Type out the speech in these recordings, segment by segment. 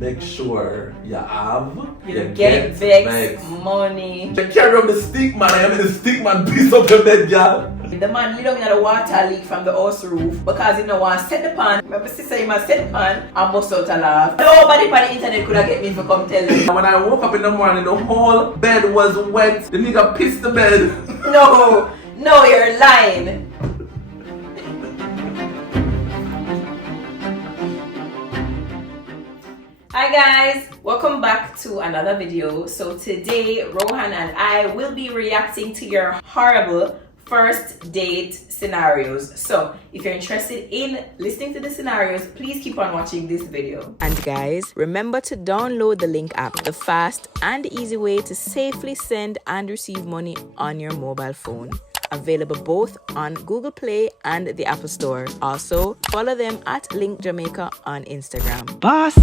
make sure you have. You get vex money. You carry up the stick man, I mean the stick man piece up your bed, girl. The man lay down in the water leak from the house roof because he no want to set the pan. Remember sister, he must set the pan and bust out a laugh. Nobody on the internet could have get me to come tell you. When I woke up in the morning, the whole bed was wet. The nigga pissed the bed. No, you're lying. Hi guys, welcome back to another video. So today Rohan and I will be reacting to your horrible first date scenarios. So if you're interested in listening to the scenarios, please keep on watching this video. And guys, remember to download the Link app, the fast and easy way to safely send and receive money on your mobile phone. Available both on Google Play and the Apple Store. Also, follow them at Link Jamaica on Instagram. Boss.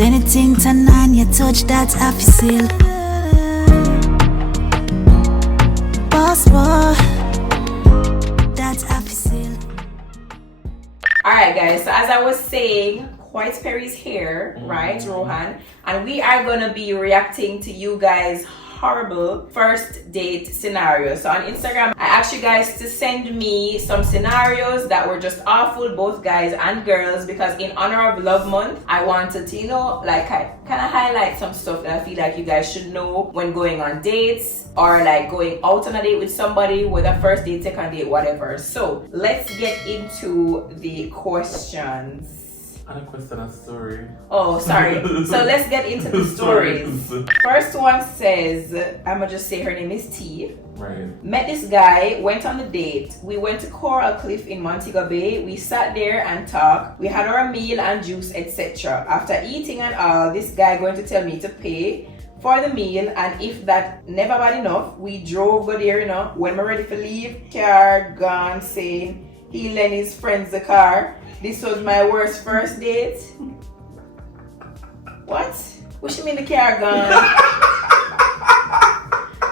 Anything Tanaania touch that I feel. Boss, that I feel. Alright guys, so as I was saying, White Perry's here, right, Rohan? And we are gonna be reacting to you guys' horrible first date scenarios. So on Instagram, I asked you guys to send me some scenarios that were just awful, both guys and girls, because in honor of Love Month, I wanted to, like kind of highlight some stuff that I feel like you guys should know when going on dates or like going out on a date with somebody, whether first date, second date, whatever. So let's get into the questions. And a question and story. Oh, sorry. So let's get into the stories. First one says, I'ma just say her name is T. Right. Met this guy, went on the date. We went to Coral Cliff in Montego Bay. We sat there and talked. We had our meal and juice, etc. After eating and all, this guy going to tell me to pay for the meal, and if that never bad enough, we drove go there, When we're ready to leave, car gone, saying he lent his friends the car. This was my worst first date. What? What she mean the car gone?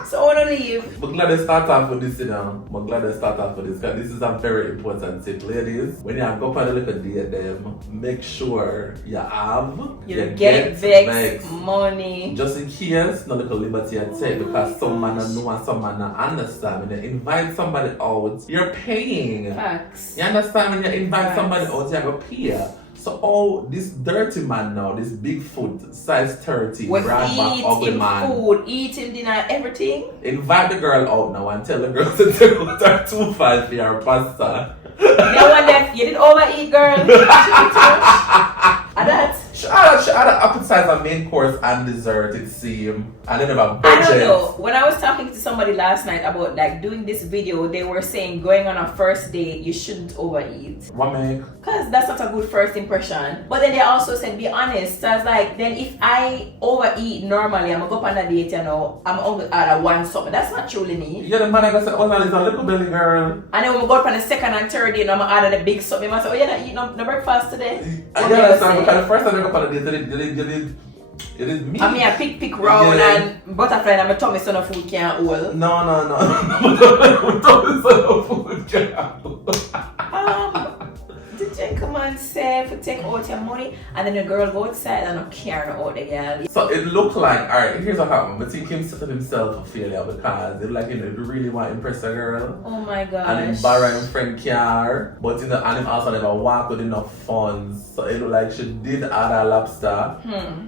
So I wanna leave. I'm glad they start off with this, I'm glad they start off with this, because this is a very important tip. Ladies, when you go on a little date them, make sure you have. You get vex money. Just in case, no little liberty I take, because some man know and some man not understand. When you invite somebody out, you're paying. Facts. You understand? When you invite somebody out, you have to pay. So this dirty man now, this big foot, size 30, was ugly man. Food, eating dinner, everything. Invite the girl out now and tell the girl to take out her 2.5 for your pasta. No wonder you didn't overeat, girl. And that. She had an appetizer, main course, and dessert, it seemed. And then about budget. I don't know. When I was talking to somebody last night about like doing this video, they were saying going on a first date, you shouldn't overeat. What make? Because that's not a good first impression. But then they also said, be honest. So I was like, then if I overeat normally, I'm going to go up on a date, I'm going to order one something. That's not truly me. Yeah, the man I got say, oh, no, it's a little belly girl. And then when we go up on the second and third date, I'm going to order the big something. I say, oh, you're not eating no breakfast today? I understand, because the first time I go up on a date, it is me. I mean, I pick round and butterfly and my tummy so no food can't hold. No. My tummy so no food can't hold. The gentleman said to take out your money and then the girl go outside and not care out the girl. So it looked like, alright, here's what happened. But he came set himself a failure because it like, if you really want to impress a girl. Oh my gosh. And him borrow him friend car. But and him also never walk with enough funds. So it looked like she did add a lobster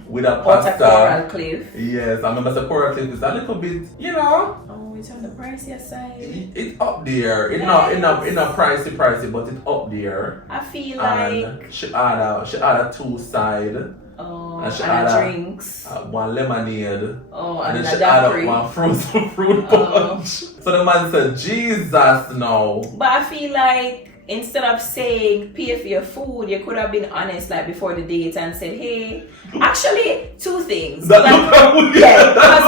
with a pasta. Coral Cliff. Yes, I remember the Coral Cliff is a little bit, Oh, it's on the pricey side. It's up there. It's not pricey, but it's up there. I feel And like she had a 2 side. and she and had drinks. One lemonade. And then a she had daiquiri. one frozen fruit punch. So the man said, Jesus no. But I feel like instead of saying pay for your food, you could have been honest like before the date and said, hey, actually 2 things. Because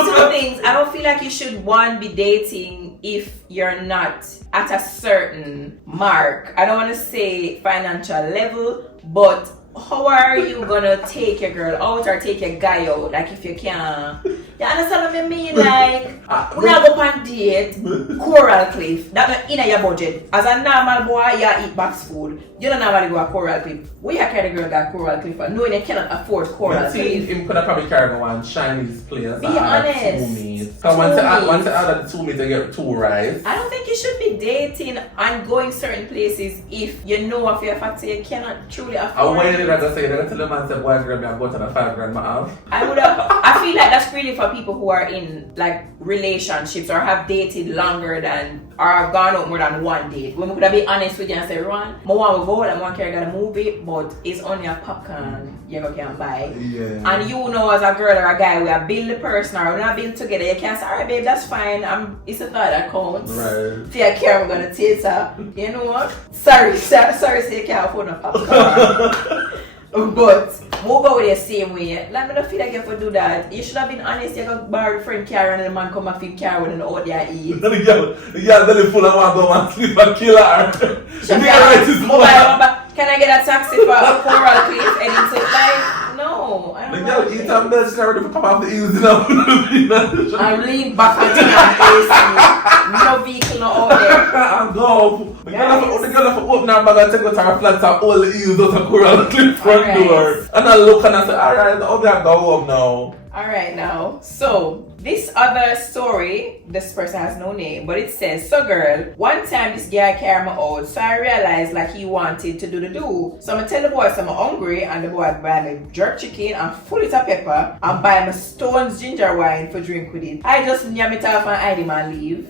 2 things. I don't feel like you should be dating if you're not at a certain mark. I don't want to say financial level, but how are you gonna take your girl out or take your guy out? Like if you can't. You understand what I mean? Like, we not go on date, Coral Cliff. That's not in your budget. As a normal boy, you eat box food. You don't normally go to Coral Cliff. We are carry the girl to Coral Cliff, but knowing you cannot afford Coral Cliff. Him could have probably carried one Chinese place. Be honest. 2 meats. Because once you add the 2 meats, you get 2 rice. I don't think you should be dating and going certain places if you know of your factor you cannot truly afford. And why did I say that? Tell the man, say, boy, girl, I'm going to the 5 grand I have. I feel like that's really for people who are in like relationships or have dated longer than or have gone out more than one date. When we could be honest with you and say, Ron, I want to go and I want to carry a movie, but it's only a popcorn you can buy. Yeah. And you know, as a girl or a guy, we are build the person or we're not build together. You can't say, alright, babe, that's fine. It's a thought that counts. Right. If you care, I'm gonna taste her. You know what? Sorry, say you can't afford no popcorn. But we'll go with the same way. Let me not feel like you have to do that. You should have been honest. You got borrowed friend car and the man come and feed car and out there eat. The girl belly full of one go and sleep and kill her. Can I get a taxi for a Coral Cliff? And it's like, no, I The don't girl know. eat her bed, she's ready to come off the eels, you know. I lean back and AC. No vehicle no out there. And go. The girl have to open her bag and take out her flats and all the eels out of Coral Cliff front door. And I look and I say, alright, I'll go home now. Alright now, so this other story, this person has no name, but it says, so girl, one time this guy carried me out, so I realized like he wanted to do the do. So I tell the boy so I'm hungry and the boy buy me jerk chicken and full it of pepper and buy me Stone's ginger wine for drink with it. I just yam it off and hide him and leave.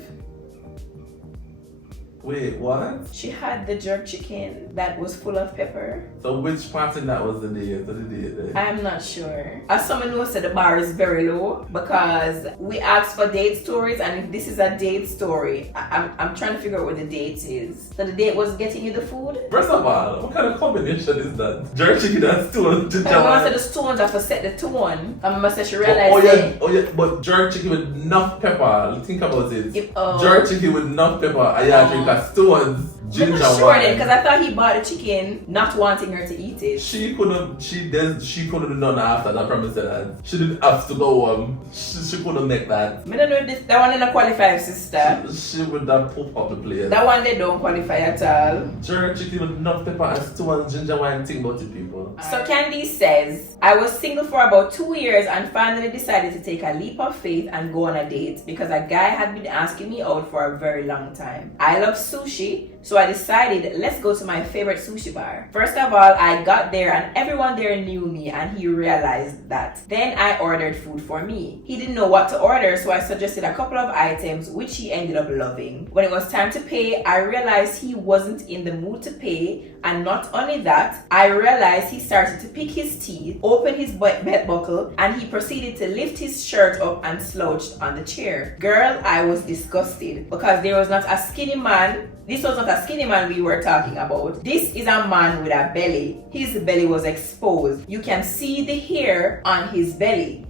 Wait, what? She had the jerk chicken that was full of pepper. So which part in that was the date? I'm not sure. As someone knows that the bar is very low because we asked for date stories, and if this is a date story, I'm trying to figure out what the date is. So the date was getting you the food? First of all, what kind of combination is that? Jerk chicken and stone ginger I wine. said the stones have to set the tone. I must say she realized oh yeah, but jerk chicken with enough pepper. Think about it. Oh. Jerk chicken with enough pepper. I drink a stones ginger I'm not sure wine. then, because I thought he bought the chicken not wanting her to eat it. She couldn't do none after that. I promise her that. She didn't have to go home. She couldn't make that. I don't know if that one didn't qualify, sister. She would have poop up the place. That one they don't qualify at all. Jerk chicken with enough pepper and stones ginger wine. Think about it, people. So Candy says, I was single for about 2 years and finally decided to take a leap of faith and go on a date because a guy had been asking me out for a very long time. I love sushi, so I decided let's go to my favorite sushi bar. First of all, I got there and everyone there knew me and he realized that. Then I ordered food for me. He didn't know what to order, so I suggested a couple of items which he ended up loving. When it was time to pay, I realized he wasn't in the mood to pay, and not only that, I realized he started to pick his teeth, open his belt buckle, and he proceeded to lift his shirt up and slouched on the chair. Girl, I was disgusted because there was not a skinny man. This was not a skinny man we were talking about. This is a man with a belly. His belly was exposed. You can see the hair on his belly.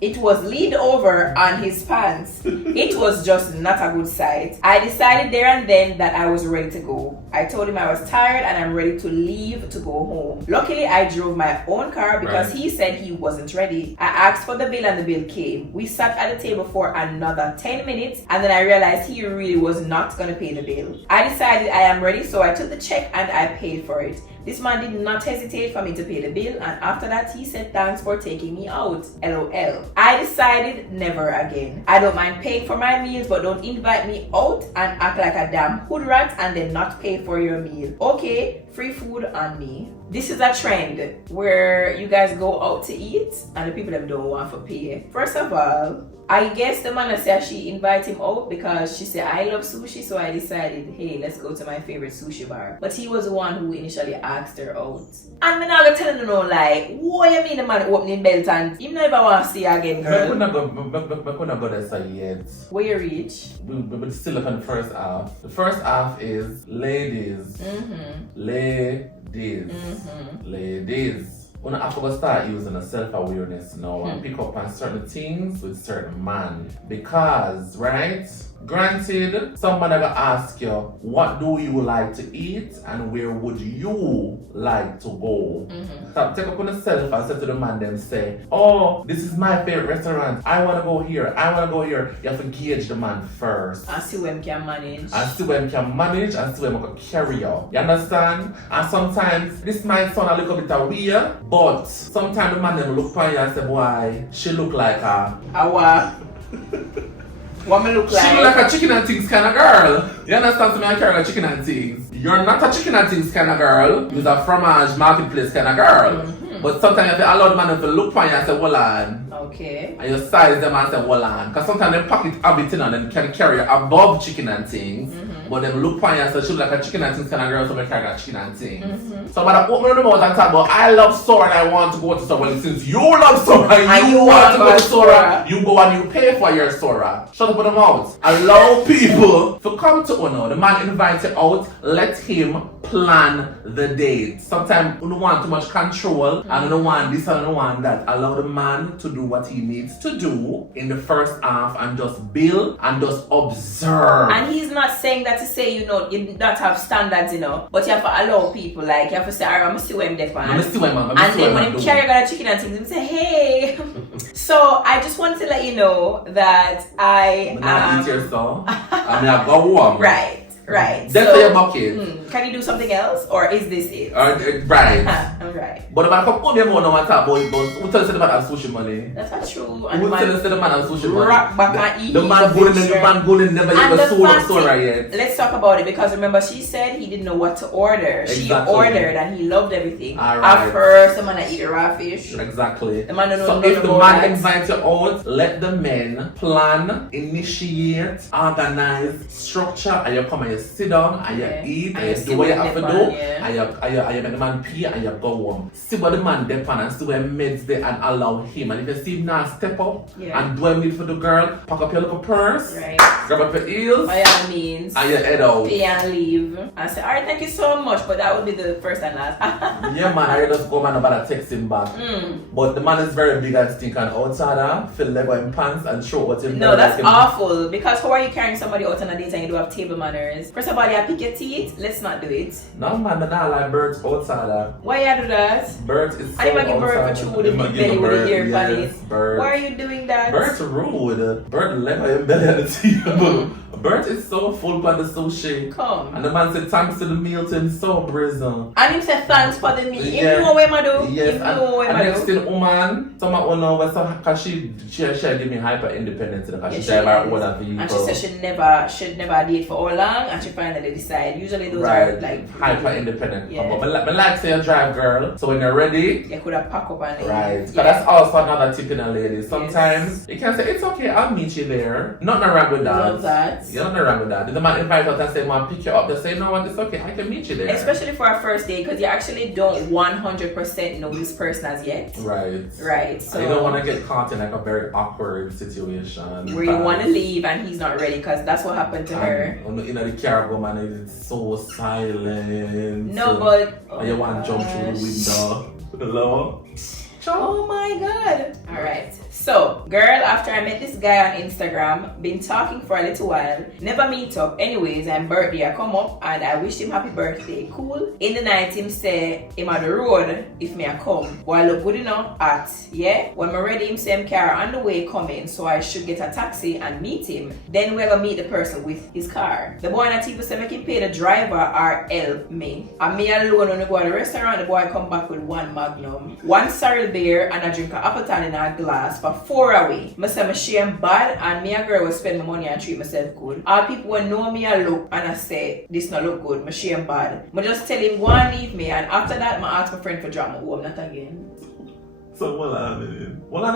It was leaned over on his pants. It was just not a good sight. I decided there and then that I was ready to go. I told him I was tired and I'm ready to leave to go home. Luckily, I drove my own car because he said he wasn't ready. I asked for the bill and the bill came. We sat at the table for another 10 minutes and then I realized he really was not going to pay the bill. I decided I am ready, so I took the check and I paid for it. This man did not hesitate for me to pay the bill, and after that he said thanks for taking me out. LOL. I decided never again. I don't mind paying for my meals, but don't invite me out and act like a damn hood rat and then not pay for your meal. Okay, free food on me. This is a trend where you guys go out to eat and the people that don't want to pay. First of all, I guess the man said she invite him out because she said I love sushi, so I decided, hey, let's go to my favorite sushi bar. But he was the one who initially asked her out. And me not gonna tell him no lie. What you mean the man opening belt and he never want to see her again, girl? I couldn't go there yet. Where you reach? But still up on the first half. The first half is ladies. Ladies. When I have to start using a self-awareness now and pick up on certain things with certain man. Because, right? Granted, somebody will ask you, what do you like to eat and where would you like to go? So take up on yourself and say to the man them say, oh, this is my favorite restaurant. I want to go here. I want to go here. You have to gauge the man first. And see when can manage. And see when can manage and see when can carry you. You understand? And sometimes this might sound a little bit weird, but sometimes the man them look for you and say, boy, she look like a what? What me look like? She look like a chicken and things kind of girl. You understand? So me I carry a chicken and things. You're not a chicken and things kind of girl. You're a fromage marketplace kind of girl. But sometimes you have to allow the man to look for you and say, hold on. Okay. And you size them and say, hold on. Because sometimes they pocket habit in and them can carry above chicken and things. But them look for you and say, she look like a chicken and things kind of girl, so they carry a chicken and things. So when I open the mouth and talk about, I love store and I want to go to store. Well, since you love store and you want to go to store, you go and you pay for your store. Shut up with the mouth. Allow people to come to Uno. The man invites you out. Let him plan the date. Sometimes you don't want too much control and you don't want this and you don't want that. Allow the man to do what he needs to do in the first half and just build and just observe. And he's not saying that to say, you know, you not have standards, you know, but you have to allow people, like, you have to say, alright, I'm going to see where I'm there. I'm see where and then when you carry a chicken and things, you say, hey. So I just want to let you know that I eat your song. I mean, I go warm. Right. That's your bucket. Can you do something else, or is this it? Right. Alright. But if I come home, you know what talk about, but who tells you the man have sushi money? That's not true. Who tells you the man have sushi money? Rock back and eat. The man good and never even sold a store yet. Let's talk about it, because remember she said he didn't know what to order. Exactly. She ordered and he loved everything. Right. At first, the man eat the raw fish. Exactly. The man don't know. So if the man invites you out, let the men plan, initiate, organize, structure, and you come and you sit down and you eat and you do what you have to do, and you make the man pee and you go home. See what the man depend and see where meds there and allow him. And if you see him now step up and do a meal for the girl, pack up your little purse, grab up your heels, by all means, and you head out. Pay and leave. And say, alright, thank you so much, but that would be the first and last. Yeah, man, I just go man about to text him back. But the man is very big and stink and outsider, fill Lego in pants and show what him. No, that's awful. Because how are you carrying somebody out on a date and you don't have table manners? First of all, you pick your teeth. Let's not do it. No, man, I don't like birds outsider. Why you do that? Birds is so I didn't give bird for with the belly with the ear funny. Why are you doing that? Birds rude. Bird Lego in belly at the table. Bert is so full by the sushi. Come. And the man said thanks to the meal to him so brazen. And him said thanks for the meal. You know what I do? Yes. And next thing woman, someone will know because she give me hyper independence because she drive her own vehicle. And she said she'd never date for how long and she finally decide. Usually those are like hyper independent. Yeah. But like say you drive girl, so when you're ready, you could have packed up and right. But that's also another tip in a lady. Sometimes you can say it's okay, I'll meet you there. Nothing wrong with that. Love that. You're not wrong with that. If the man invite us and say, man, pick you up, they say, no, what, it's okay, I can meet you there. Especially for our first date, because you actually don't 100% know this person as yet. Right. So you don't want to get caught in like a very awkward situation. Where you want to leave and he's not ready, because that's what happened to her. In the car, man, it's so silent. No, but... and you want to jump through the window. Hello? Oh my god. Alright. So, girl, after I met this guy on Instagram, been talking for a little while, never meet up. Anyways, and birthday, I come up and I wished him happy birthday. Cool. In the night, him say, him on the road, if me I come. But I look good enough at, When me ready, him say him car on the way coming, so I should get a taxi and meet him. Then we're gonna meet the person with his car. The boy not even say make him pay the driver or help me. And me alone when we go to the restaurant, the boy come back with one Magnum, one sorrel beer, and I drink an apple tan in a glass for 4 away. I say my shame bad and me and girl will spend my money and treat myself good. All people will know me I look and I say this not look good, my shame bad. I just tell him go and leave me, and after that I ask my friend for drama home, not again. So hold on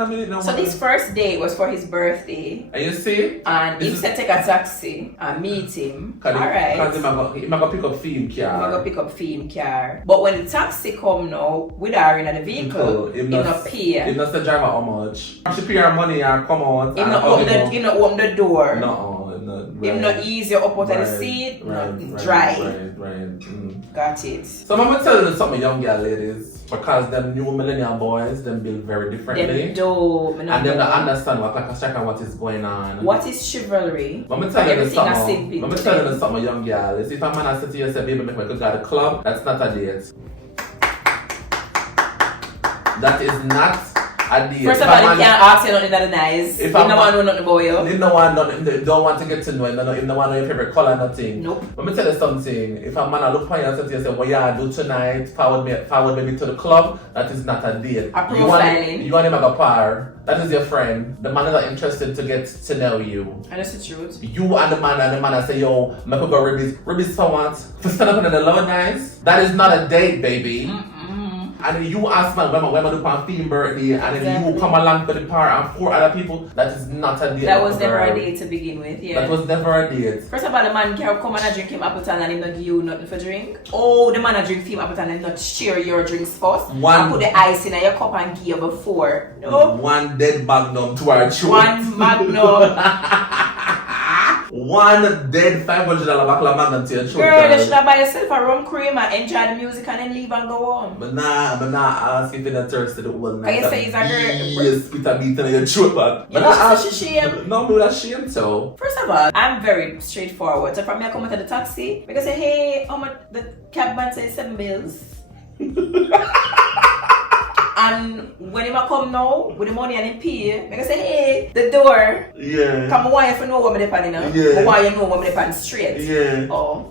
a minute now. So this first date was for his birthday. And you see? And he said take a taxi and meet him. Alright. Because he might go pick up theme car. He go pick up theme car. But when the taxi come now, with her in the vehicle, he not pay. He not the driver how much. She pay her money and come out. He not open the door. No, Him not ease you up out of the seat, dry. Right. Got it. So I'm gonna tell you something, young girl ladies, because them new millennial boys, them build very differently. Them do. And them don't understand what is going on. What is chivalry? I'm gonna tell you something, young girl. Is if a man has said to you, say, baby, make me go to the club, that's not a date. That is not a date. First of all, you can't ask you nothing that nice. If no one know nothing about you. If no one don't want to get to know him, if no one know your favorite color, nothing. Nope. Let me tell you something. If a man look for you and say to you, say, what you do tonight, forward me to the club, that is not a date. You want him like a par. That is your friend. The man is not interested to get to know you. And that's the truth. You and the man say, yo, make go ribbies. Ribbies for what? For stand up in the low nights? That is not a date, baby. And you ask man when I do on theme birthday and then you come along to the party and 4 other people, that is not a date. That was never a date to begin with, yeah. That was never a date. First of all, the man can come and drink him Appleton and him not give you nothing for drink. Oh, the man a drink him Appleton and not share your drinks first. And put the ice in your cup and give you before. No? One dead magnum to our throat. One magnum. One dead $500 bottle of magnum to your throat. Girl, you should have buy yourself a rum cream and enjoy the music and then leave and go home. But nah, ask if you're not thirsty the whole night. Can you say he's a girl? You spit a beat in your throat, but You know she's ashamed. No, I'm not ashamed, so. First of all, I'm very straightforward. So from me, I come into the taxi, because I say, hey, how much the cab man says 7 bills. And when he come now with the money and he pay, I say, hey, the door. Yeah. Come on, if you know what I'm depending on. Yeah. But why you know what I'm depending straight. Yeah. Oh.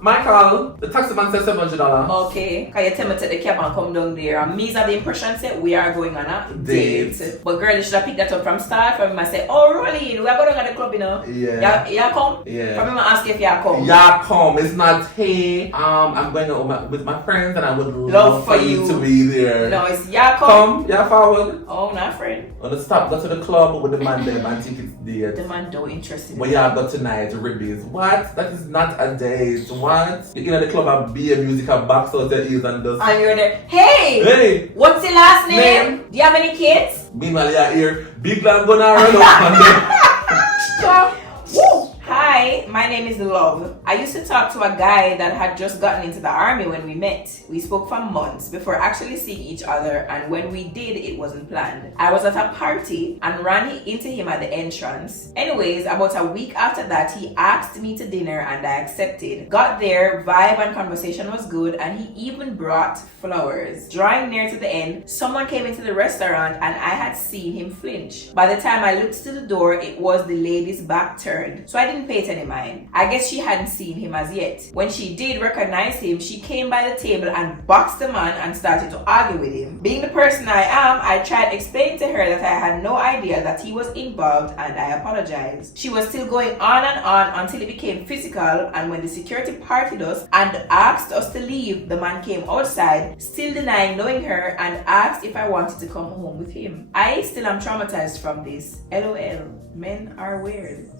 Michael, the taxi man says $700. Okay. Can you tell me to take the cab and come down there? And me's have the impression that we are going on a date. But girl, you should have picked that up from start. From him I say, oh really? We are going to the club, you know? Yeah. You come? Yeah. From him I ask if you come. Yeah, come. It's not, hey, I'm going out with my friends and I would love for you to be there. No, it's yeah, come. Yeah, forward. Oh, not friend. On the stop, go to the club with the man there, man, tickets there. The man don't interested. Well, yeah, but tonight, ribbies. What? That is not a date. What? You get in the club and be a music and box out your ears and just. And you're there. Hey! Hey! What's your last name? Do you have any kids? Meanwhile, you're here. Big lamb gonna run up and then. Woo! Hi, my name is Love. I used to talk to a guy that had just gotten into the army when we met. We spoke for months before actually seeing each other, and when we did, it wasn't planned. I was at a party and ran into him at the entrance. Anyways, about a week after that, he asked me to dinner and I accepted. Got there, vibe and conversation was good, and he even brought flowers. Drawing near to the end, someone came into the restaurant and I had seen him flinch. By the time I looked to the door, it was the lady's back turned, so I didn't pay it any mind. I guess she hadn't seen him as yet. When she did recognize him, she came by the table and boxed the man and started to argue with him. Being the person I am, I tried explaining to her that I had no idea that he was involved and I apologized. She was still going on and on until it became physical, and when the security parted us and asked us to leave, the man came outside, still denying knowing her, and asked if I wanted to come home with him. I still am traumatized from this. LOL. Men are weird.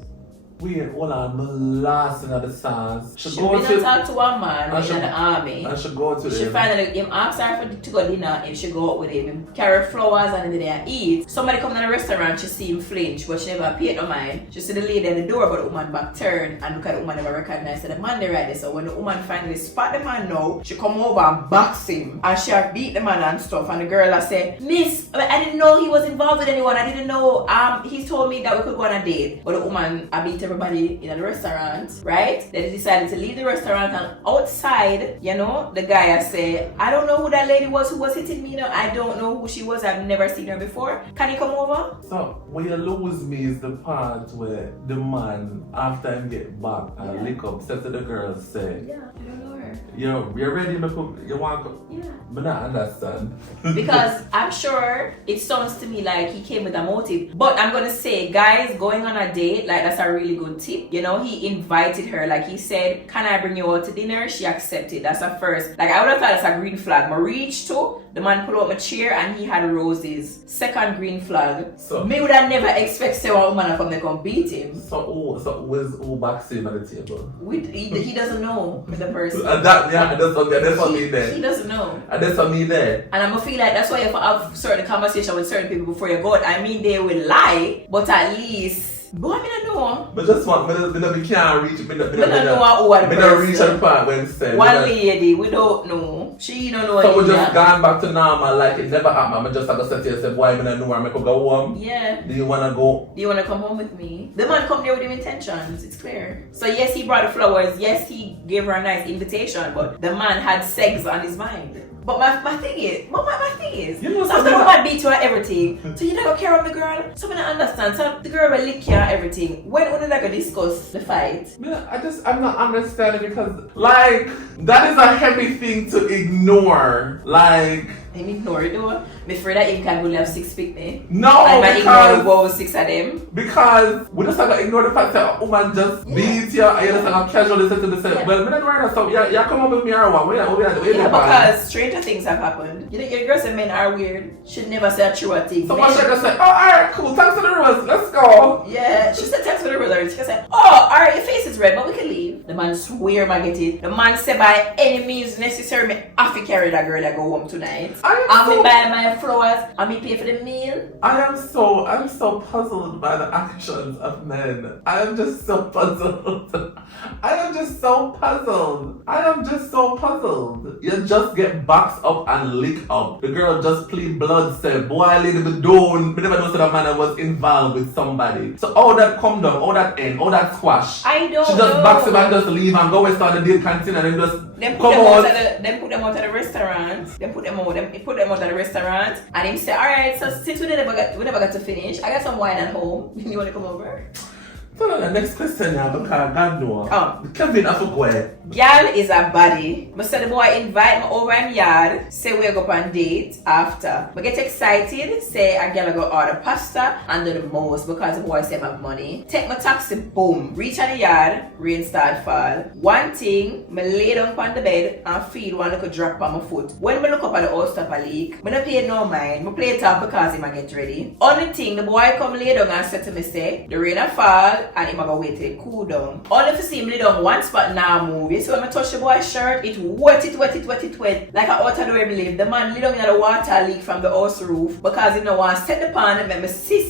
Weird, hold on, I'm lost in the stars. Should we not talk to a man in the army? I should go to him. She finally him ask her to go dinner if she go out with him. Carry flowers and then they eat. Somebody come to the restaurant, she see him flinch, but she never paid no mind. She see the lady at the door, but the woman back turned and look at the woman never recognized the man there right there. So when the woman finally spot the man now, she come over and box him and she beat the man and stuff. And the girl I say, Miss, I didn't know he was involved with anyone. I didn't know he told me that we could go on a date. But the woman I beat everybody in the restaurant, right? Then they decided to leave the restaurant, and outside, you know, the guy I say, I don't know who that lady was who was hitting me, you know, I don't know who she was, I've never seen her before. Can you come over? So, what you lose me is the part where the man, after him get back and lick up, said to the girl, say, yeah, I don't know her. You're ready, you want to? Yeah. But I understand. Because I'm sure it sounds to me like he came with a motive. But I'm gonna say, guys, going on a date, like that's a really good tip. You know, he invited her, like he said, can I bring you out to dinner? She accepted. That's a first. Like I would have thought that's a green flag. I reached to, the man pulled out my chair and he had roses. Second green flag. So me would have never expected one woman to come and come beat him. So who backs him at the table? He doesn't know the person. That's what me there. He doesn't know. And that's what me there. And I'm gonna feel like that's why you have to have certain conversation with certain people before you go out. I mean, they will lie, but at least Boy, I don't know. But just want, we can't reach, we don't know what reach the part when say. One lady, we don't know. She don't know. So we just gone back to normal like it never happened. I just have to say to yourself, why I don't know, I could go home. Yeah. Do you want to go? Do you want to come home with me? The man come there with his intentions, it's clear. So yes, he brought the flowers. Yes, he gave her a nice invitation, but the man had sex on his mind. But my thing is, you know, so the woman beat you and everything. So you don't care about the girl? So I don't understand. So the girl will lick you and everything. When would like discuss the fight? Yeah, I'm not understanding because like that is a heavy thing to ignore. Like I ignore it though. I'm afraid that you can only have 6 pick me. No, and I because ignore 6 of them. Because we just have to ignore the fact that a woman just beats you and you just have to casually say to the same. Well, I'm not worried about stuff. Yeah, come up with me or what? Because stranger things have happened. You know, your girls and men are weird. Should never say a true thing. So why should I say, oh, alright, cool, thanks for the rose, let's go. Yeah, she said thanks for the rose. She said, oh, alright, your face is red, but we can leave. The man swear, man, get it. The man said, by any means necessary, me have to carry that girl that go home tonight. I'm buy my flowers, and me pay for the meal. I'm so puzzled by the actions of men. I am just so puzzled. I am just so puzzled. You just get boxed up and licked up. The girl just plead blood, say, boy, I lady me don't. Me never know that man was involved with somebody. So all that come down, all that end, all that squash. I don't know. She just box him and just leave and go and start the date canteen and then just Then put them out at the restaurant. Then put them out at the restaurant. And him say, alright, so since we never got to finish, I got some wine at home. You wanna come over? So the next question now, because God knows. Oh. Kevin, I forgot. Girl is a body. I said the boy invite me over in yard, say we go on date after. I get excited, say a girl go order pasta and do the most because the boy say I have money. Take my taxi, boom. Reach on the yard, rain start fall. One thing, I lay down on the bed and feel one little drop on my foot. When I look up at the house top a leak, I don't pay no mind. I play it up because he might get ready. Only thing, the boy come lay down and say to me, say, the rain a fall and he might go wait till it cool down. Only if you see him lay down one spot now move. So when I touch the boy's shirt, it wet. Like I out of the way believe. The man lay down in the water leak from the house roof because he don't want to set the pan and make me see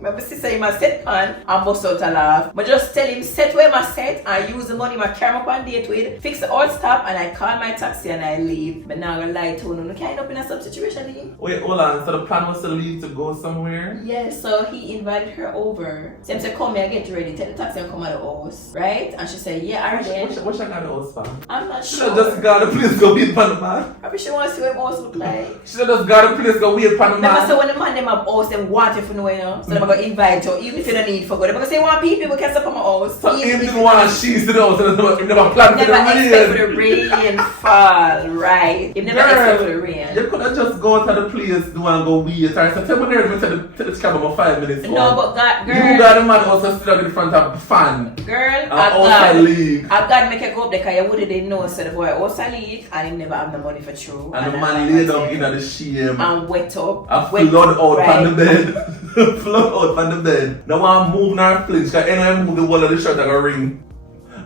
my sister in my set pan and bust out a laugh. But just tell him set where my set and use the money my carry up on date with, fix the old stop and I call my taxi and I leave. But now I'm gonna lie to you, no kind up in a sub situation. Wait, hold on. So the plan was to leave to go somewhere? Yes, so he invited her over. So he said, come here, get ready, take the taxi and come out of the house. Right? And she said, yeah, alright. What should I got the house for? I'm not She sure. just got the place go wait for the man. Probably she wants to see what the house look like. She just got the place go wait for the man. So when the man them have house, they want you to know, you know. So they're going to invite you. Even if you don't need for good, because they want people can stop from my house. So even if you want to she's the house, you never plan for the rain. Never expect for the rain fall, right? You never expect for the rain. You could have just go to the place, do and go wait. Or so tell me there, to the cab about 5 minutes. No, but God, girl. You got the man also stood up in front of the fan. Girl, I've got to make it go up there because you wouldn't know. So the boy also leave and he never have the money for true. And the man laid down in the shame. And wet up. And flood out on the bed. Flood out on the bed. Now I'm moving our flinch because anytime I move the wall of the shirt I go ring.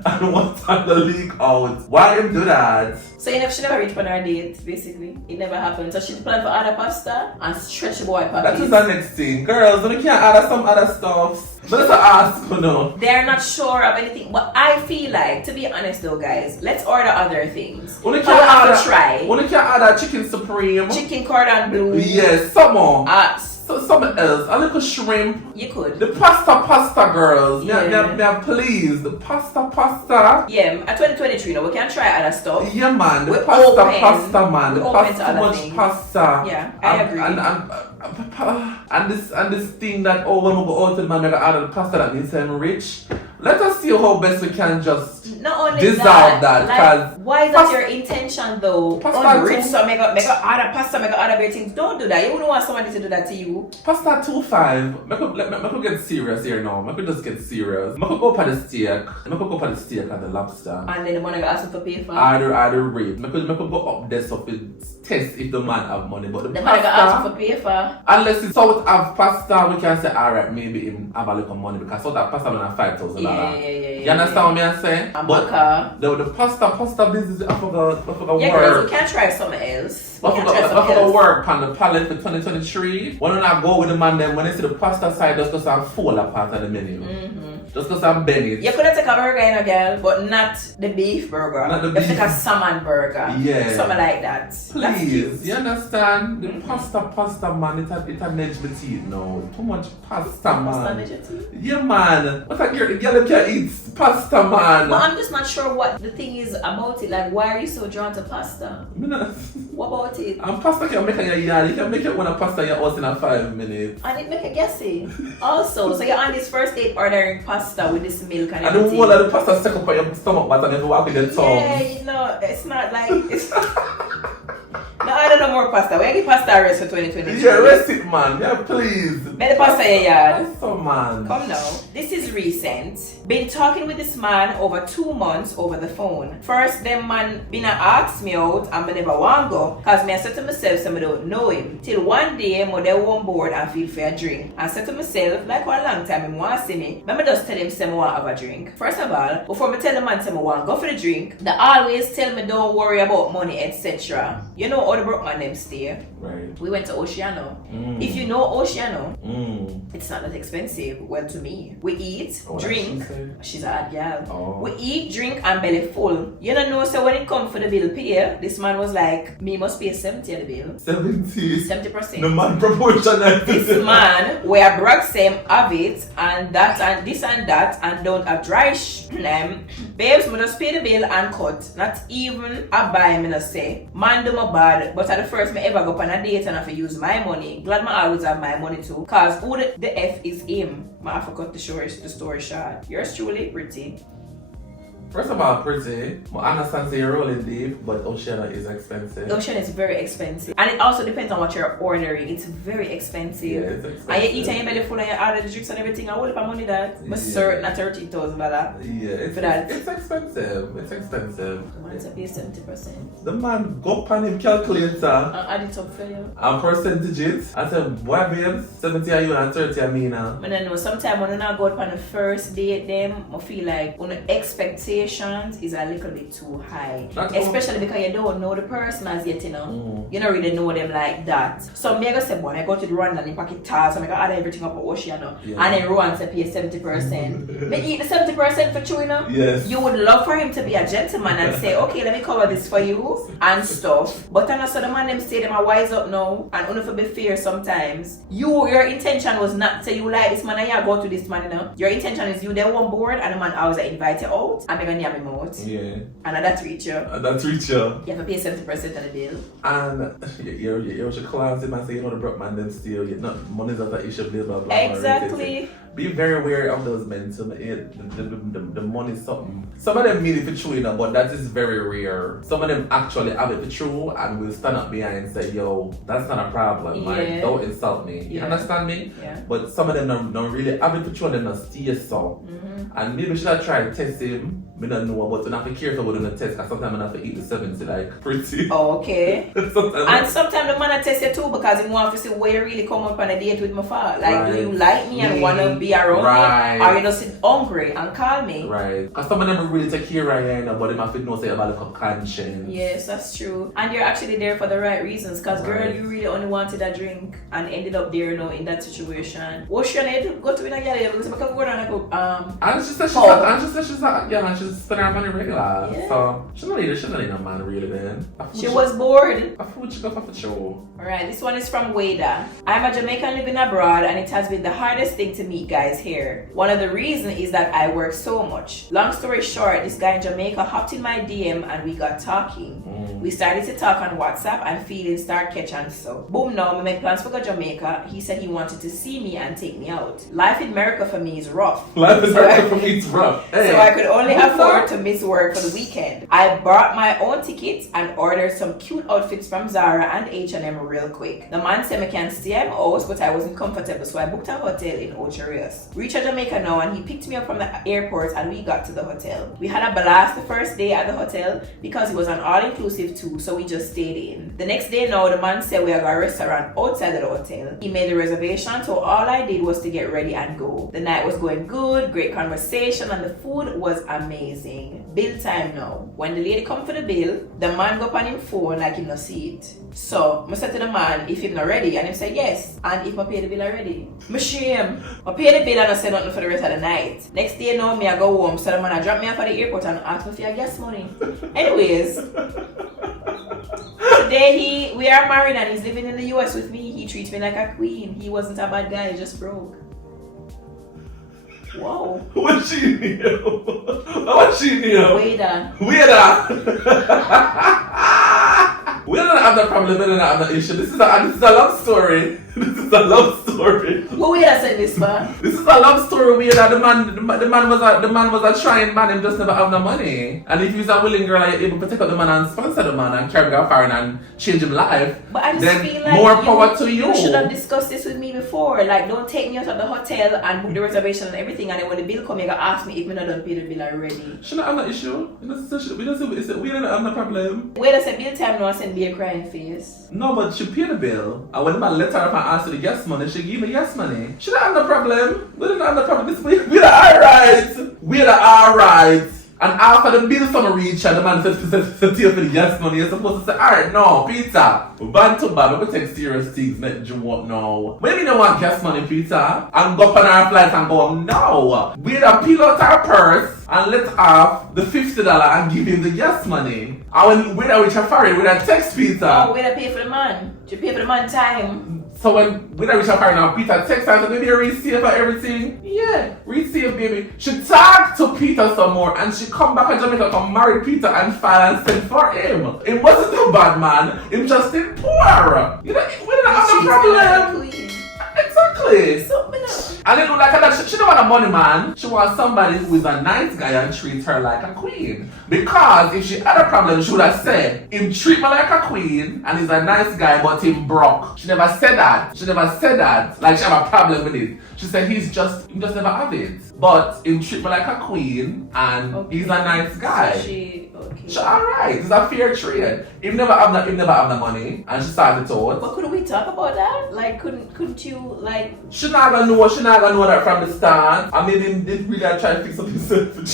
I don't want time to leak out. Why him do that? So she never reached on her date, basically. It never happened. So she planned for other pasta and stretch the boy pocket. That is the next thing. Girls, we can't add some other stuff. But let's ask for no. They're not sure of anything. But I feel like, to be honest though, guys, let's order other things. Only can try. Only can add a chicken supreme. Chicken cordon bleu. Yes, some more. So something else. A little shrimp. You could. The pasta girls. Yeah. Please. The pasta. Yeah, at 2023 now we can try other stuff. Yeah man. The We're pasta man. The open pasta too much things. pasta. Yeah, I agree. And this thing that when we go out to the man make out of the pasta that means I'm rich. Let us see how best we can just not only dissolve that. Like, why is that your intention though? Pasta rich, so make other pasta, make other better things. Don't do that. You wouldn't want somebody to do that to you. Pasta 2.5. Make could get serious here now. Make could just get serious. Make could go for the steak. Make could go for the steak and the lobster. And then the money ask for pay for. Either rate. Make could go up there so it test if the man have money. But the money pasta, ask for pay for. Unless it's out of pasta, we can say alright, maybe him have a little money because out of pasta when I 5,000. Yeah. You understand what I say? But the pasta business, I forgot yeah, work. girls, we can't try something else. We I can't try something forgot else. work on the palette for 2023. When I go with the man, then when they see the pasta side, just because I'm full of part of the menu. Just because I'm Bennett. You could have taken a burger in a girl, but not the beef burger. Not the You beef. take a salmon burger. Yeah. Something like that. That's Please, cute. you understand? The pasta, man, it a edge my teeth now. Too much pasta, man. Yeah, man. What a girl can eat pasta, man. But I'm just not sure what the thing is about it. Like, why are you so drawn to pasta? What about it? And pasta can make your yard. You can make it one of pasta in your house in a 5 minutes. And it make a guessing. Also, so you're on this first date ordering pasta with this milk and And the everything. whole of the pasta stuck up on your stomach, but then you walk with your tongue. Yeah, you know, it's not like it's. No, I don't know more pasta. Where get pasta rest for 2023? Yeah, rest it, man. Yeah, please. Make the pasta in your yard. Pasta, man. Come now. This is recent. Been talking with this man over 2 months over the phone. First, them man been ask me out and me never want go. Cause me I said to myself, so me don't know him. Till one day, me dey on board and feel for a drink. And said to myself, like for a long time, him want see me. Me just tell him say me want have a drink. First of all, before me tell the man say me want go for the drink, they always tell me don't worry about money, etc. You know how the broke man them stay. Right. We went to Oceano. If you know Oceano, it's not that expensive. Well, to me, we eat, drink. She's a hot girl. Oh. We eat, drink, and belly full. You don't know, so when it comes for the bill pay, this man was like, me must pay 70 of the bill. 70%. The man proportional. This man, where brag same have it, and that, and this and that, and don't have dry babes, me just pay the bill and cut. Not even a buy, me not say. Man do my bad, but at the first me ever go on a date and have to use my money. Glad me always have my money too. Cause who the F is him? I forgot the story short. Yours truly, pretty. First of all, pretty. I understand say you're rolling deep, but Oceana is expensive. Ocean is very expensive. And it also depends on what you're ordering. It's very expensive. Yeah, it's expensive. And you eat and you belly full and you order the drinks and everything. I will pay money that. But certain at $30,000. Yeah, it's expensive. It's expensive. The man is to pay 70%. The man go pan him calculator And add it up for you. and percentage it. I said, boy babes, 70 are you and 30 are me now. I don't know, sometimes when you not go on the first date them, I feel like on the expectations is a little bit too high. Especially because you don't know the person as yet, you know. You don't really know them like that. So me I go say, boy, I go to the run and pack it tall, so I go add everything up for Oceano. Yeah. And then Rowan say pay 70%. Me eat the 70% for you, you know? Yes. You would love for him to be a gentleman and say, okay, let me cover this for you and stuff. But then also the man them say them are wise up now and only for be fair sometimes. Your intention was not say you like this man and you go to this man, you know. Your intention is you there on board and the man always invite you out and they're gonna name him out. Yeah. And that's reach you. You have to pay 70% of the bill. And you're class him and say, you know, the broke man them still, you know, money's not an issue, blah, blah, blah. Exactly. Be very wary of those men. So the money is something. Some of them mean it for true, you know, but that is very rare. Some of them actually have it for true and will stand up behind and say, yo, that's not a problem. Like, don't insult me. You understand me? Yeah. But some of them don't really have it for true and then not stay so. And maybe should I try to test him? I don't know, but I have to be careful with the test because sometimes I have to eat the 70 like pretty. Oh, okay. And sometimes the man test you too because he wants to see where you really come up on a date with my father. Like, do you like me and want to be around me? Or you just sit hungry and call me? Right. Because some of them really take care of you, but they have to know say about the conscience. Yes, that's true. And you're actually there for the right reasons because girl, you really only wanted a drink and ended up there, you know, in that situation. What should I do? Go to a girl because I can go down and go, and she said she's spending her money regular. Yeah. So she don't need no man really then. She was bored. A food she go for show. Alright, this one is from Wada. I'm a Jamaican living abroad and it has been the hardest thing to meet guys here. One of the reasons is that I work so much. Long story short, this guy in Jamaica hopped in my DM and we got talking. We started to talk on WhatsApp and feelings start catching so. Boom, now we make plans for go Jamaica. He said he wanted to see me and take me out. Life in America for me is rough. Life in America for me is rough. Hey. So I could only afford to miss work for the weekend. I bought my own tickets and ordered some cute outfits from Zara and H&M real quick. The man said I can stay at my house, but I wasn't comfortable, so I booked a hotel in Ocho Rios. serious. Reached Jamaica now, and he picked me up from the airport, and we got to the hotel. We had a blast the first day at the hotel because it was an all-inclusive too, so we just stayed in. The next day now, the man said we had a restaurant outside of the hotel. He made the reservation, so all I did was to get ready and go. The night was going good, great conversation, and the food was amazing. Bill time now. When the lady come for the bill, the man go up on him phone like he no see it. So I said to the man if he's not ready, and he said yes. And if I pay the bill already, I shame. I pay the bill and I say nothing for the rest of the night. Next day now, me I go home, so the man I drop me off at the airport and ask me for your gas money. Anyways, today we are married and he's living in the US with me. He treats me like a queen. He wasn't a bad guy, just broke. Whoa. What she knew? What she knew? Waiter. We don't have the problem, we don't have the issue. This is a love story. This is a love story. What waiter said this, man? This is a love story where the man was a trying man, him just never have no money. And if he's a willing girl, you're able to take up the man and sponsor the man and carry him foreign and change his life. But I just then feel like more power to you. You should have discussed this with me before. Like, don't take me out of the hotel and book the reservation and everything, and then when the bill come, you gotta ask me if me not done pay the bill already. Should not have no issue. We don't have no problem. Wait, I said bill time now, I send me a crying face. No, but she paid the bill. And when the man let her up and asked for the gas money, she give me gas money. She don't have no problem. We don't have no problem. We're alright. We're alright. And after the bill summer reach and the man says to pay for the gas money, you're supposed to say, alright, no, Peter. We ban to bad, we take serious things, make you what now. Maybe you don't want gas money, Peter. And go up on our flight and go, no. We'd have peel out our purse and let off the $50 and give him the gas money. And when we'd have reach a ferry, we'd have text Peter. Oh, we'd have pay for the man. You pay for the man time. So when we reach a ferry now, Peter texts her, maybe you receive for everything. Yeah, receive, baby. She talked to Peter some more and she come back to Jamaica, come marry Peter and file and send for him. It wasn't a bad man, him just in poor. You know, we don't have no problem. Exactly. And it look like that. She don't want a money man. She wants somebody who is a nice guy and treats her like a queen. Because if she had a problem, she would have said, him treat me like a queen and he's a nice guy but him broke. She never said that. Like she have a problem with it. She said he just never have it. But him treat me like a queen and he's a nice guy. So she alright, it's a fair trade. Him never have the money and she started to it. But couldn't we talk about that? Like couldn't you like She not gonna know that from the start. I mean him did really try to fix up himself for you.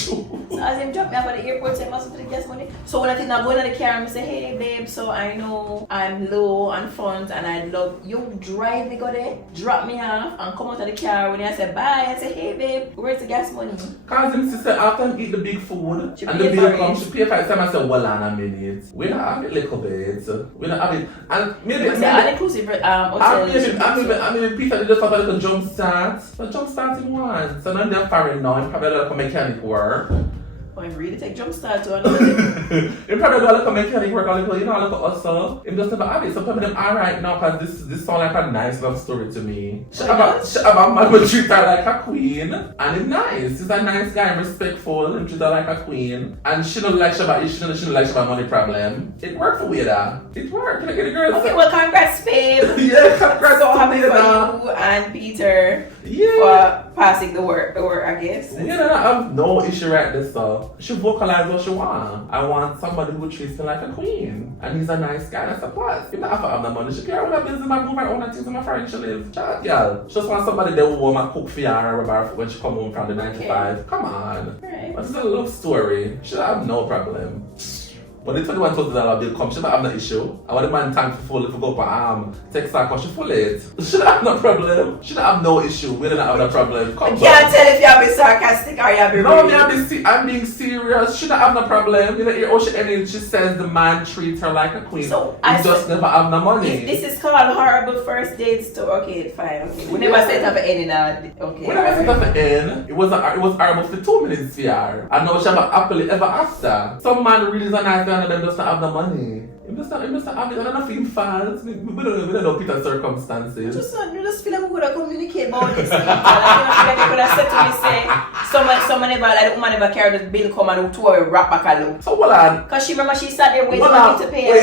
So as him drop me off at the airport, say must for the gas money. So when I think I'm going to the car, I say, hey babe, so I know I'm low on funds and I'd love you drive me go there, drop me off and come out of the car. When I say bye, I say, hey babe, where's the gas money? Cause him sister after he eat the big food She and the bill comes, she pay for it. I said, well on a minute. We don't have it little bit. We don't have it. And maybe It's an all-inclusive hotel. I mean Peter they just have a little jump start. But jump starting one. So now they're foreign now, he probably a little mechanic work. Oh, I really take jump start to another. He probably do a little mechanic work, a little, you know, a little hustle. Him just never have it. So probably them alright now because this sound like a nice love story to me. She have a man who treat her like a queen. And he's nice. He's a nice guy, respectful, and treat her like a queen. And she don't like Shabba issue, she don't like Shabba money problem. It worked for Wada. It worked. Can I get a girl? Okay, well congrats babe. Yeah, congrats so to happy for Wada. you and Peter Yeah. for passing the work, I guess. Yeah, I have no issue right there, so she vocalize what she want. I want somebody who treats me like a queen. And he's a nice guy, that's a plus. If not have the money, she care what business, my move her own and things in my friend she live. Chat, y'all. She just want somebody that will want to cook for her when she come home from the 9 to 5. Come on. Right. This is a love story. She have no problem. But the $21,000 bill come, she don't have no issue. I want the man time for go for text her because she full it. She don't have no problem. She don't have no issue. We don't have no problem. Come I can't tell if you're being sarcastic or you're being no, real. I'm being serious. She don't have no problem. You know, she says the man treats her like a queen. So he just never have no money. This is called horrible first dates to okay, fine. Okay. We never set up an end in that. Okay. We never set up an end. It was horrible for 2 minutes for her. And now she have a happily ever after. Some man really is a nice guy man and them just not have the money. He just not have it. I don't know if he fans. We don't know Peter's circumstances. You just feel like we could have communicate about this. Like, you feel like you could have said to me, say, someone never, like the woman never carried the bill come and two hour wrap back a look. So hold on. Because she remember she sat there waiting for me to pay.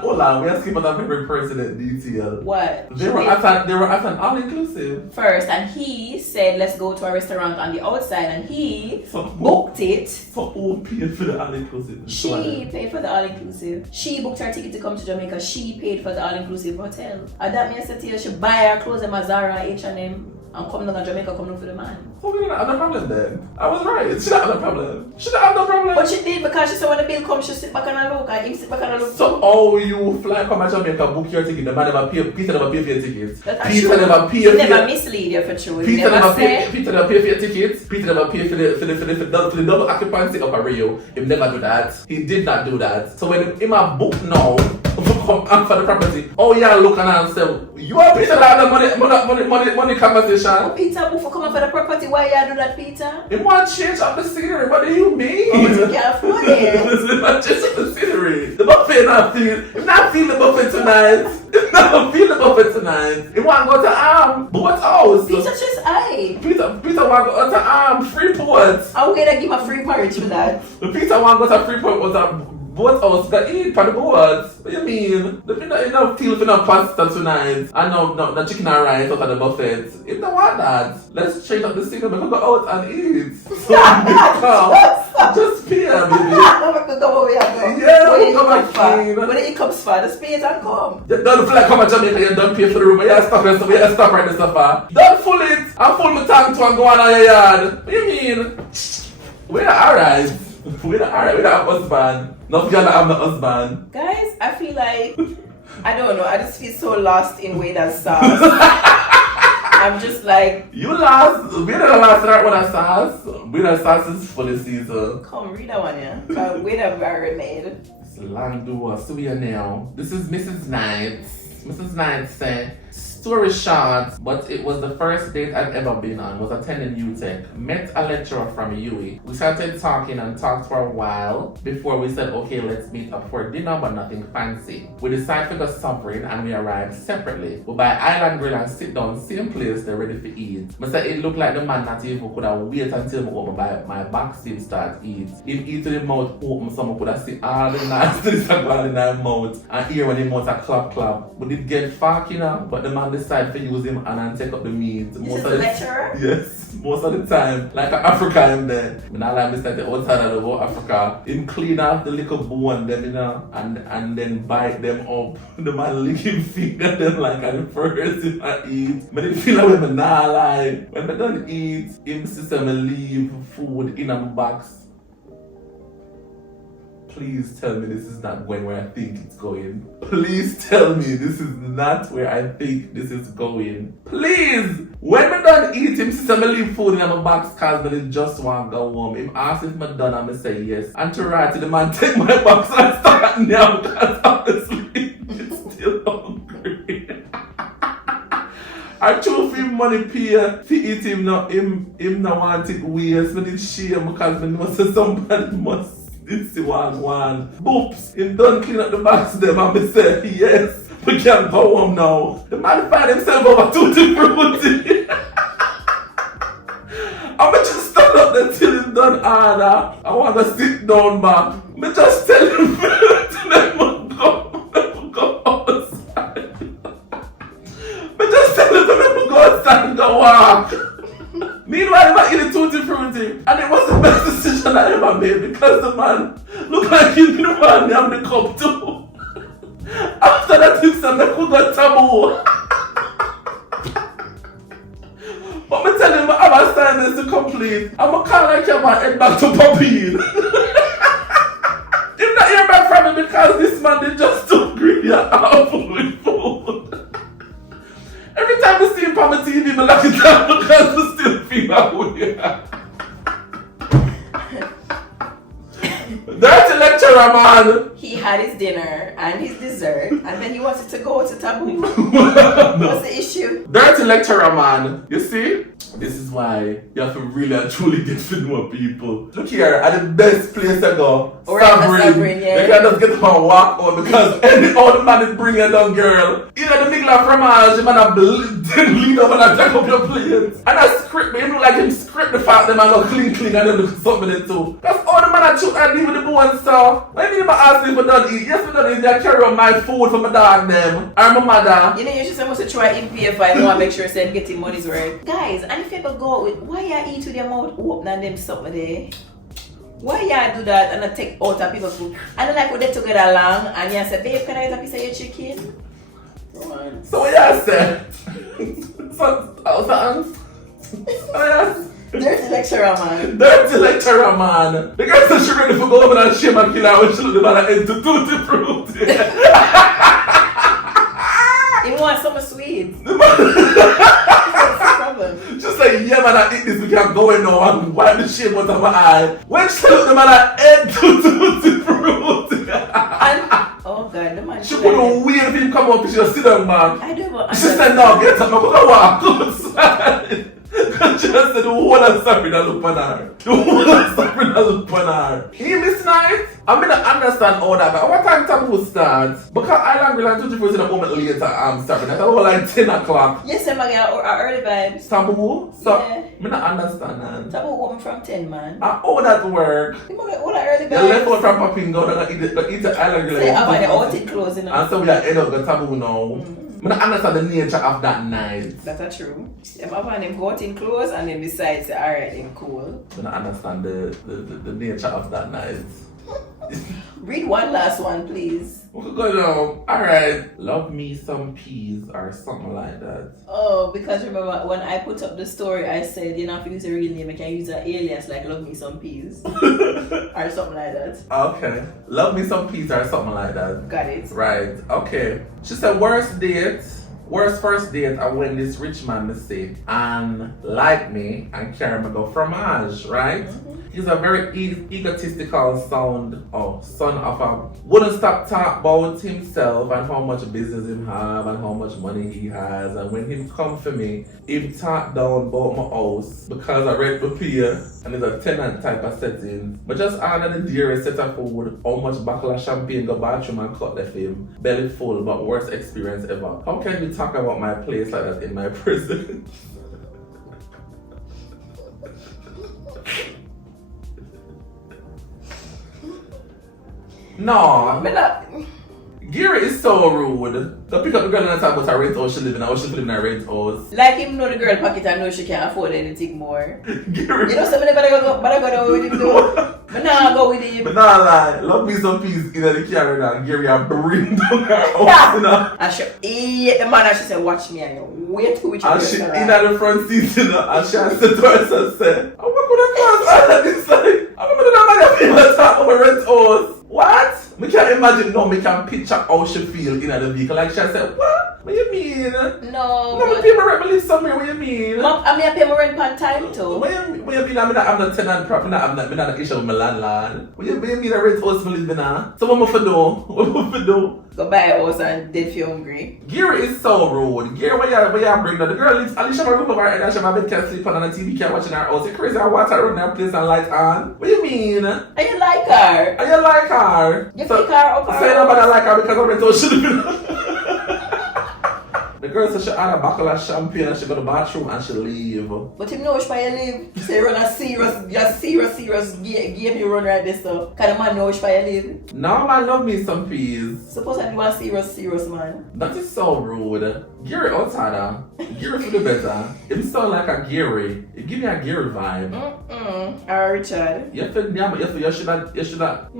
Hold on. We are skipping that very pertinent detail. What? They were at an all-inclusive. First, and he said, let's go to a restaurant on the outside, and he booked it. So who paid for the all-inclusive? She paid for the all-inclusive. She booked her ticket to come to Jamaica. She paid for the all-inclusive hotel. And that means that she buy her clothes at Mazara, H&M, and come down to Jamaica, come look for the man. So we didn't have no problem then. I was right. She didn't have no problem. She didn't have no problem. But she did because she saw when the bill comes, she sit back and look, and him sit back and look. So how you fly come to Jamaica, book your ticket, the man never pay, Peter never pay for your tickets. Peter never pay for never mislead you for true. Peter never pay for your tickets. Peter never pay for the double occupancy of a Rio. He never do that. He did not do that. So when him a book now for the property, oh yeah, look and say, you are Peter that have the money conversation. Oh, Peter book for coming for the property. Why you do that, Peter? He want to change up the scenery. What do you mean? Oh, you can't afford it. Not just up the scenery. The buffet not feel the buffet tonight. He not feel the buffet tonight. He want to go to boat house. Peter just aye. Peter want to go to Freeport. I'm gonna give a free marriage for that. Peter want to go to Freeport with a boat house to eat for the boat. What do you mean? You don't feel for no pasta tonight. And no chicken and rice out of the buffet. You don't want that. Let's change up the scenery. We can go out and eat. So just pay, baby. I'm gonna go where I go. Yeah, where come back clean. When it comes for the space and come. You don't feel like come to Jamaica, you don't pay for the room. You stop right the stuff. Don't fool it. I fool my tank to and go on your yard. What do you mean? We're alright. We're alright. We don't have husband. Not gonna have no husband. Guys, I feel like I don't know. I just feel so lost in Wader's sauce. I'm just like you lost. We don't last right with our sauce. Wader's sauce is for the season. Come read that one, yeah. Wader very made. It's long do so we are now. This is Mrs. Knight. Mrs. Knight said, story short, but it was the first date I've ever been on. Was attending UTech. Met a lecturer from UE. We started talking and talked for a while before we said, okay, let's meet up for dinner, but nothing fancy. We decided to go sovereign and we arrived separately. We buy Island Grill and sit down, same place, they're ready for eat. I said it looked like the man not even could have waited until I open my back seat start eat. Him eat to the mouth open, so I could have seen all the nasty stuff in my mouth and hear when the mouth a clap. We did get fuck, you know, but the man decide to use him and take up the meat. This is the lecturer? Yes, most of the time. Like an Africa in there. When I like Mr. outside of the whole Africa, him clean off the little bone them, you know, and then bite them up. The man lick him finger them like at the first him I eat. But it feel like when I not lie. When I don't eat, him sister me leave food in a box. Please tell me this is not going where I think it's going. Please tell me this is not where I think this is going. Please! When I done eat him, since I leave food in my box cause I just want to go home. Him ask if I'm done, I say yes. And to right to the man take my box and start now because honestly, it's still hungry. I choose him money pay to eat him no want it waste. But it's shame because I know somebody must. It's the one. Boops! Him done clean up the box them and me say, yes, we can go home now. The man find himself over Tutti Frutti. I'ma just stand up there till him done order. I want to sit down back. Me just tell him to let me go outside. Me just tell him to let me go outside and go walk. Meanwhile, I eat a Tutti Frutti, and it was the best decision I ever made because the man looked like he didn't want me on the cup too. After that, he said, I could go taboo. But me tell him I have assignments to complete. I'm going to call like you and head back to Poppy. Did not hear back from me because this man is just too greedy and awful with food. Every time I see him on my TV, I lock it down because I still feel that way. Dirty lecturer, man. He had his dinner and his dessert, and then he wanted to go to Taboo. What's the issue? Dirty lecturer, man. You see? This is why you have to really and truly get to know people. Look here, at the best place to go. Sabrin, yeah. You can just get up and walk on because any other man is bringing you down, girl. You know the middle of fromage, you man a lean over and take up your plate. And I script me, you look like him script the fact that man go clean and then do something in too. That's all the man I shoot and leave with the bones, so. Why you mean if I ask me if I don't eat? Yes, I don't eat. They carry on my food for my dog them. Or my mother. You know, you should supposed to try in PFI and want to make sure say getting money's right. Guys, and if you ever go with, why you eat with your mouth open and them something there? Why you do that and not take out of people's food? And then like when they together along and you say, babe, can I have a piece of your chicken? Right. So what you say? Dirty lecturer, man. Dirty lecturer, man. The girl said she ready for go over and shame and kill her when she look about her into tutti frutti. He wants some sweet. Just like, yeah, man, I eat this, we can go in now and wipe the shame out of my eye. When she look the man, I ate tutti frutti. Oh God, the man. She couldn't wait for him come up and she just sit down, man. I do, but she said, no, get up, I'm gonna walk outside. Because she just said, the whole of Sabrina look on her. The whole of Sabrina look on her. He miss night? I mean, I understand all that, but what time Taboo starts? Because Island Grill and Tutti Frutti in a moment later, Sabrina. That's about like 10 o'clock. Yes, I'm going to early vibes. Taboo? So, yeah. I mean, I understand that. Taboo open from 10, man. All that work. You want early vibes? You left out from Papingo, they eat the Island Grill. Say, I'm the outing closing up. And so we are end up the Taboo now. I mean, I understand the nature of that night. That's true. If I find them go out in clothes and then decide, say, alright, then cool. I understand the nature of that night. Read one last one, please. We could go down. Alright. Love me some peas or something like that. Oh, because remember when I put up the story, I said, you know, if you use a real name, I can use an alias like love me some peas. Or something like that. Okay. Love me some peas or something like that. Got it. Right. Okay. She said, worst first date I when this rich man me see and like me and carry me go fromage, right? He's a very egotistical son of a wouldn't stop talk about himself and how much business him have and how much money he has, and when him come for me, him talk down about my house because I rent the pier and it's a tenant type of setting. But just order the dearest set of food, how much bottle of champagne go bathroom and cut left him, belly full, but worst experience ever. How can you talk about my place like that in my prison? No, Gary is so rude. Don't pick up the girl and talk about her rent house she live in, or she live in a rent house. Like him know the girl pocket and know she can't afford anything more. Gary. You know somebody better go down with him though. But nah, go with him. But nah lie, love me some peace in the carrier and Gary and bring down her house, you know. And she eat the man and she said, watch me and you wait to which and she in at the front seat, you know, and she said to herself, say, I'm not gonna cause all of this, like, I'm not gonna make talk over rent house. What? We can't imagine no, we can picture how she feel in the vehicle. Like she said, what? What you mean? No. No, I pay my rent, I live somewhere, what you mean? Mom, I mean I pay my rent on time too. What you mean? I'm not tenant property, I'm not an issue with my landlord. What you mean I rent house for living now? So what am I for do? What am I for do? Go buy a house and dead feel hungry. Gary is so rude. Gary, where you bring down? The girl lives, at least she have a roof over her head and she have a bed can sleep on and the TV can watch in her house. You crazy, I watch her run her place and light on. What you mean? And you like her? And you like her? You pick her up her say nobody like her because I rent house she live in. The girl said she had a bottle of champagne and she go to the bathroom and she leave. But him know where you live. Say run a serious game you run right this so. Can the man know where you live? No man, love me some peas. Suppose I do a serious man. That is so rude. Gary outsider. Gary for the better. It sound like a Gary. It give me a Gary vibe. Richard. You should have.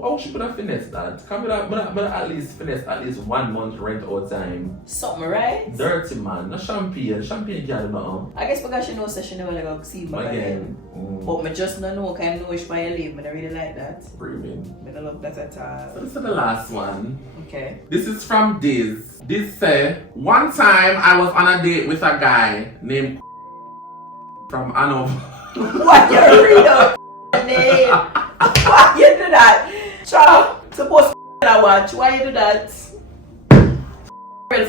Oh, she could have finessed that. Can we at least finesse at least 1 month rent or time. Something, right? Dirty man, no champagne. Champagne can't know. I guess because she knows that she never like go see me again. But me just don't know kind of know where you live. I really like that. Breathing. I don't love that at all. So this is the last one. Okay. This is from Diz. Diz say, one time I was on a date with a guy named from Hanover. What you read out name? Why you do that? Cha, suppose I watch. Why you do that?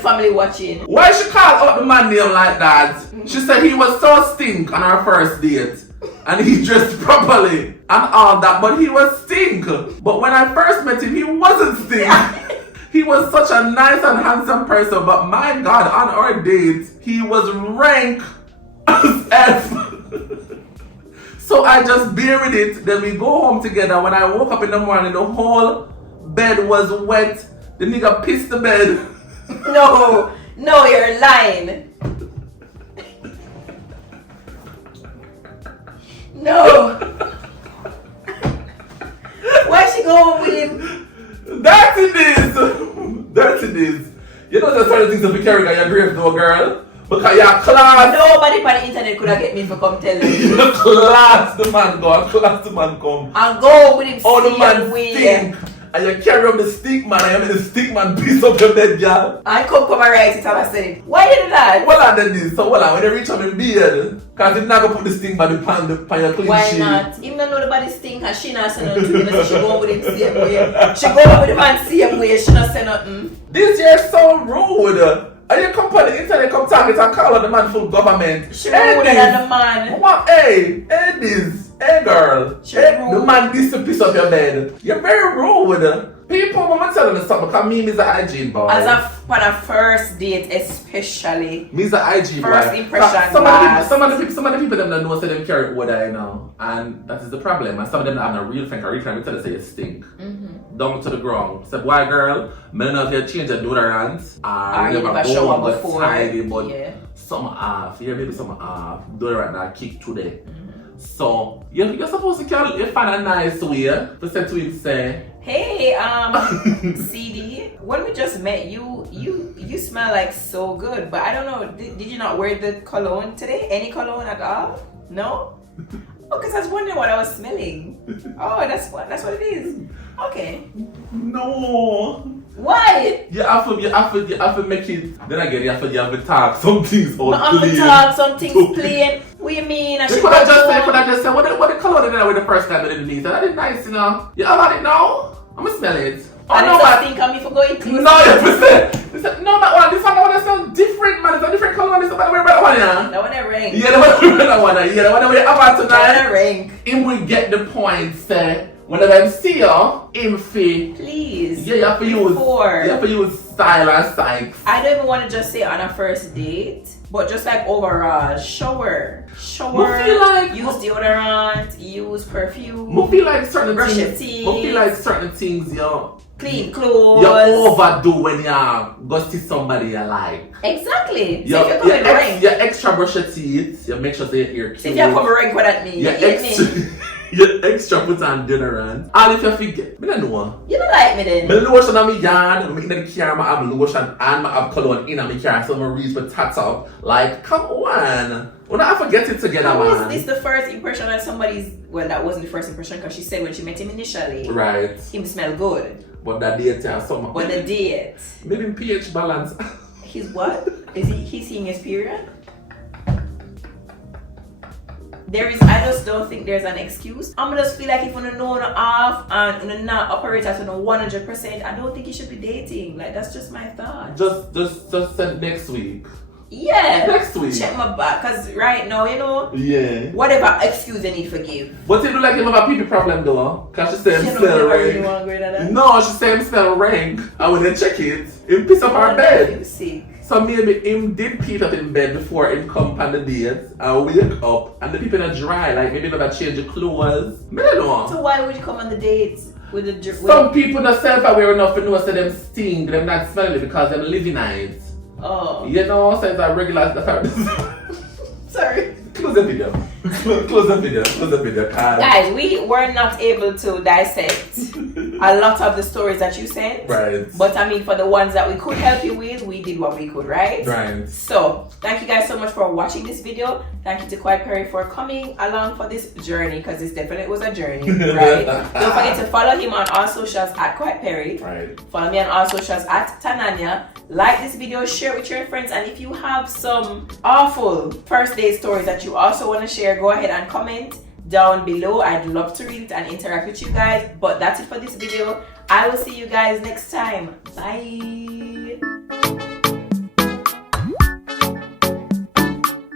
Family watching. Why she called out the man name like that? She said he was so stink on our first date. And he dressed properly and all that, but he was stink. But when I first met him, he wasn't stink. He was such a nice and handsome person, but my God, on our date, he was rank as F. So I just bear with it. Then we go home together. When I woke up in the morning, the whole bed was wet. The nigga pissed the bed. No, you're lying. No. Why she go with him? That's it is. You know there's certain things that we carry on your grave though, girl. Because you're class. Nobody on the internet could have get me for come tell them. You're class the man come. And go with him. Oh, the man stink. And you carry up the stick man, and you make the stick man piece up your bed, girl. I come and write it and I said, why you do that? Well, I did this. So, when they reach on the beard, because they're not going to put the stink by the pan your clean why sheet. not? Even though nobody stink and she not say nothing to him, so she go with him same way. She go with the man same way, she not say nothing. This year so rude. And you come on the internet, come target and call on the man full government. She rude than the man. What? Hey, girl. She The rude. man needs to piece up your bed. You're very rude. People, I'm telling you something, because me is a hygiene boy. As a first date, especially. Me is a hygiene boy. First impression. Some of the people them don't know, say them carry what I know. And that is the problem. And some of them have no real friend, or real friend, tell you say you stink. Down to the ground. Say, boy, girl, I don't know if you change your deodorant. Or you never go shower home, but before. tidy, but Yeah. some off. Yeah, maybe some off. Deodorant now kick today. So, you're supposed to find a nice way to say to him, say, Hey, CD, when we just met, you smell like so good, but I don't know, did you not wear the cologne today? Any cologne at all? No? Oh, because I was wondering what I was smelling. Oh, that's what it is. Okay. no. Why? You have to make it. Then again, you have to talk some things out I'm clean. talk something plain. What you mean? I You should could have just said, what the color did I with the first time I didn't need? That is nice, you know. You have it now? I'm gonna smell it. Oh, and no, it's man. a stink on me for going to. No, you said, no, that one. This one sounds different, man. It's a different color. This one, that one, yeah. That one I ring. Yeah, that one, yeah. That one we have tonight. That one I ring. Him will get the point, say, whenever I see you, him feel. Please. Yeah, you have to use style and sight. I don't even want to just say on a first date, but just like overall, shower, I feel like- use deodorant, use perfume, I feel like certain Brush your things. teeth. I feel like certain things, clean clothes. you overdo when you go see somebody you like. Exactly. You, So if you come in rank, you extra brush your teeth. You make sure that you're cute. if you come rank, what that means? You You hit extra, me. you extra put on deodorant. And if you forget, I don't know. You don't like me then. I lotion on my yarn, I'm in the car, I have lotion and I have cologne in my car, so I reach my tats up. Like, come on. When I forget it together, How man. is this the first impression that somebody's? Well, that wasn't the first impression because she said when she met him initially, Right. him smell good. But that date, yeah, some. But the date, Maybe in pH balance. he's what? He's seeing his period? I just don't think there's an excuse. I'm just feel like if you know off and not operate at 100%, I don't think you should be dating. Like that's just my thought. Just send next week. Yeah. Next week. Check my back, cause right now, Yeah. whatever excuse they need to give. But you do like him have a pee problem though? Cause she say him You know, smell never really rank. want to go to that. No, she say him smell rank. And when they check it, him piss up her bed. Sick. So maybe him did pee up in bed before him come on the date and wake up and the people are dry, like maybe never change the clothes. I don't know. So why would you come on the dates with the Some people not self-aware enough to know so them stink, them not smelling it because them living night. Oh. You know, so it's a regular Sorry. Close the video. Close the video. Guys, we were not able to dissect a lot of the stories that you sent. Right. But I mean, for the ones that we could help you with, we did what we could, right? Right. So, thank you guys so much for watching this video. Thank you to Quiet Perry for coming along for this journey, because this definitely was a journey, right? Don't forget to follow him on all socials at Quiet Perry. Right. Follow me on all socials at Tanaania. Like this video, share with your friends, and if you have some awful first date stories that you also want to share, go ahead and comment down below. I'd love to read it and interact with you guys. But that's it for this video. I will see you guys next time. Bye.